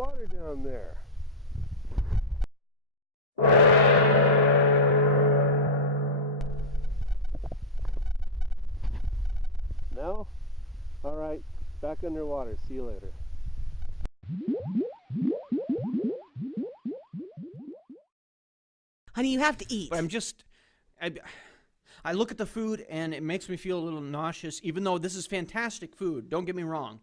water down there. No? All right, back underwater. See you later. Honey, you have to eat. But I look at the food and it makes me feel a little nauseous, even though this is fantastic food. Don't get me wrong.